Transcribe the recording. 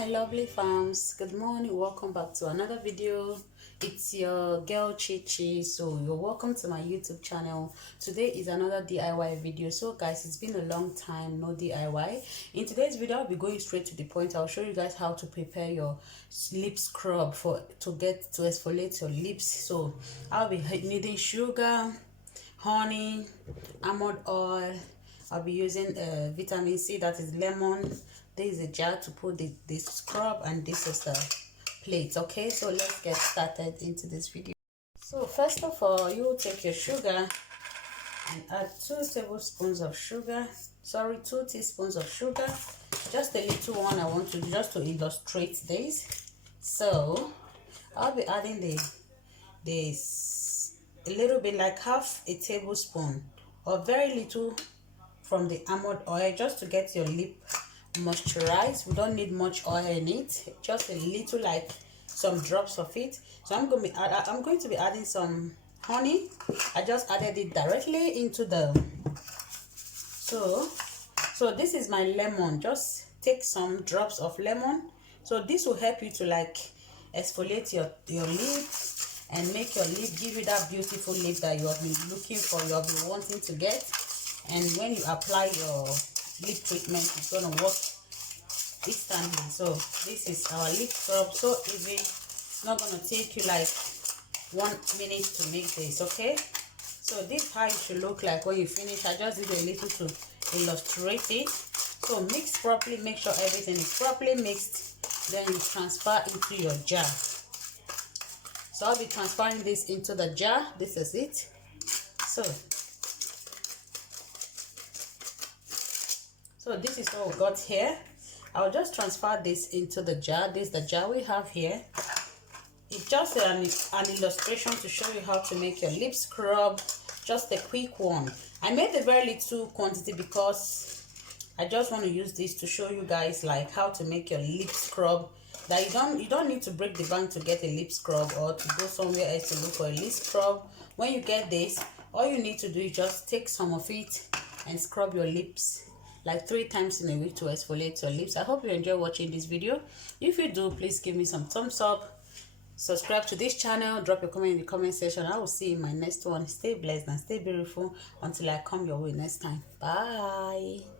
my lovely fams, good morning, welcome back to another video. It's your girl Chichi. So you're welcome to my YouTube channel. Today is another DIY video. So guys, it's been a long time no DIY. In today's video, I'll be going straight to the point. I'll show you guys how to prepare your lip scrub to exfoliate your lips. So I'll be needing sugar, honey, almond oil. I'll be using vitamin C, that is lemon. There is a jar to put the scrub, and this is the plate. Okay, so let's get started into this video. So first of all, you will take your sugar and add 2 tablespoons of sugar. Sorry, 2 teaspoons of sugar. Just a little one I want to do just to illustrate this. So I'll be adding this a little bit, like half a tablespoon or very little from the almond oil, just to get your lip moisturized. We don't need much oil in it, just a little, like some drops of it. So I'm going to be adding some honey. I just added it directly into the so this is my lemon. Just take some drops of lemon. So this will help you to like exfoliate your lip and make your lip, give you that beautiful lip that you have been looking for, you have been wanting to get. And when you apply your lip treatment, it's gonna work instantly. So this is our lip scrub, so easy. It's not gonna take you like 1 minute to make this. Okay, so this is how it should look like when you finish. I just did a little to illustrate it. So mix properly, make sure everything is properly mixed, then you transfer into your jar. So I'll be transferring this into the jar. This is it. So this is what we got here. I'll just transfer this into the jar. This is the jar we have here. It's just an illustration to show you how to make your lip scrub. Just a quick one. I made a very little quantity because I just want to use this to show you guys like how to make your lip scrub. That you don't need to break the bank to get a lip scrub or to go somewhere else to look for a lip scrub. When you get this, all you need to do is just take some of it and scrub your lips like 3 times in a week to exfoliate your lips. I hope you enjoy watching this video. If you do, please give me some thumbs up, subscribe to this channel, drop your comment in the comment section. I will see you in my next one. Stay blessed and stay beautiful until I come your way next time. Bye.